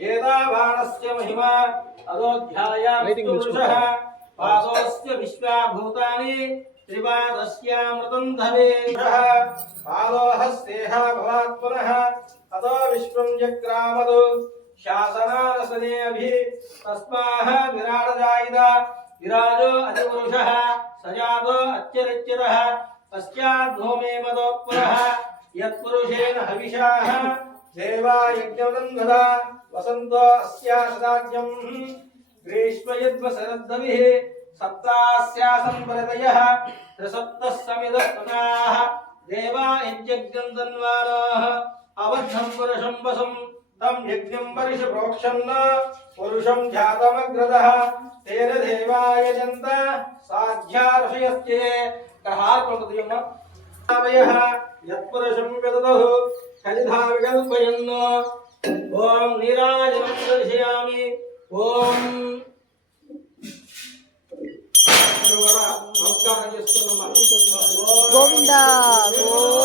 एतावाणस्य महिमा अदोऽध्यायाः पादोऽस्य विश्वाभूतानि त्रिपादस्यामृतम् धनेन्द्रः पादोः स्नेहा भवात्मनः अतो विश्वम् जग्रामदु शासनारसने अभि तस्माः विराडजायित विराजो अतिपुरुषः सजातो अत्यरिच्यतः तस्याद्धोमे मदोत्परः यत्पुरुषेण हविषाः। देवा वसन्तस्यासदाज्ञम् ग्रीष्मयद्वसरद्दविः सप्तास्यासम् त्रिसप्तः समिदस्तुनाः देवा यज्ञम् तन्वानाः अवद्धम् पुरुषम् वसम् तम् यज्ञम् परिश प्रोक्षम् न पुरुषम् ध्यातमग्रतः तेन देवाय जन्त साध्या ऋषयस्ते यत्पुरुषम् व्यदतुः कलिधा विकल्पयन् ఓం నీరాజనం దర్శయామి ఓం. నమస్కారం చేస్తున్నామా గోవింద గోవింద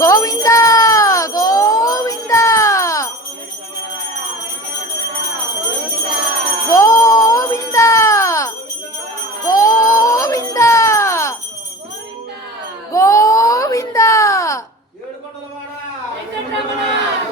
గోవింద!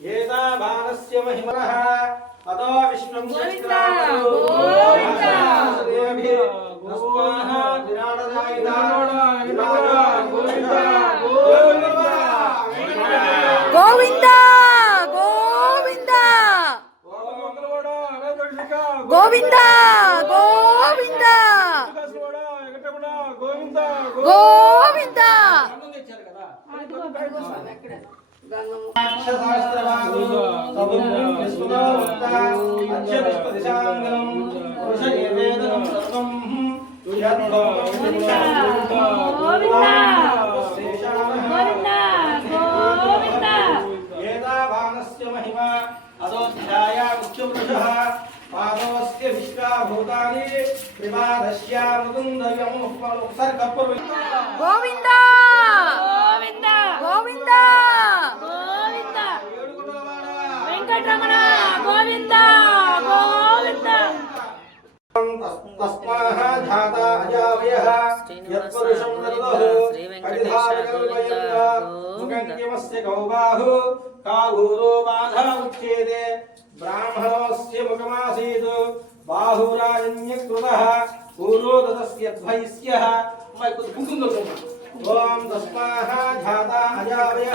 యదన్నేనాతిరోహతి ఏతావానస్య మహిమనः. అతో విష్ణుం చక్రామో గోవింద. గోవింద గోవింద గోవింద గోవింద. ఏదావానస్య మహిమా అదోధ్యాయ ముఖ్యపురుషः పాదోస్య విశ్వాభూతాని ఒకసారి కప్పరు గోవింద! గోవింద! గోవింద! గోవింద ఏడుగుండలవాడ వెంకటరమణ గోవింద గోవింద తస్మాః ధాతా అజావయః యత్పురుషం నరదః పరిధారకల్పయన్న ముఖం కిమస్య కౌబాహు కాఘూరో బాధా ఉచ్యేదే బ్రాహ్మణోస్య ముఖమాసీత్ బాహురాజన్యకృతः పూర్వో దతస్య ద్వైస్యः ఓం తస్మాః ధాతా అజావయః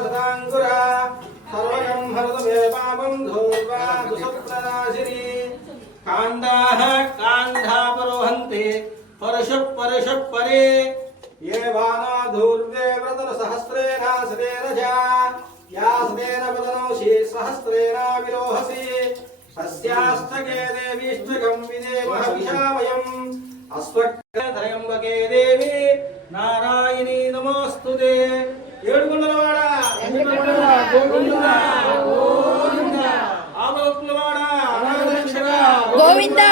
సర్వోరా సర్వకం హరతమే పాపం ధూర్వా దుసప్రనాశిని కాండాః కాండాపరోహంతే పరుష పరుష పరే ఏ బాణో ధూర్వే వ్రతన సహస్రేణ సదేన జా యా సహస్రేణ విరోహసి తస్యాస్తకే దేవీష్టకం విదేమహ అస్వక్రయంబకే దేవి గోవింద గోవింద ఆమోకులవాడ అనాథరక్షక గోవింద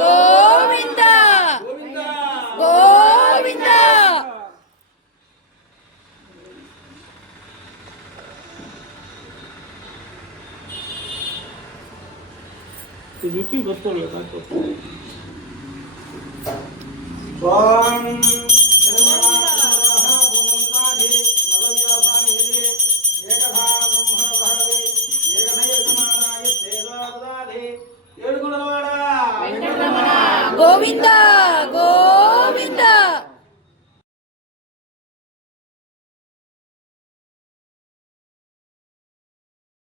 గోవింద గోవింద గోవింద ఓం ¡Momita!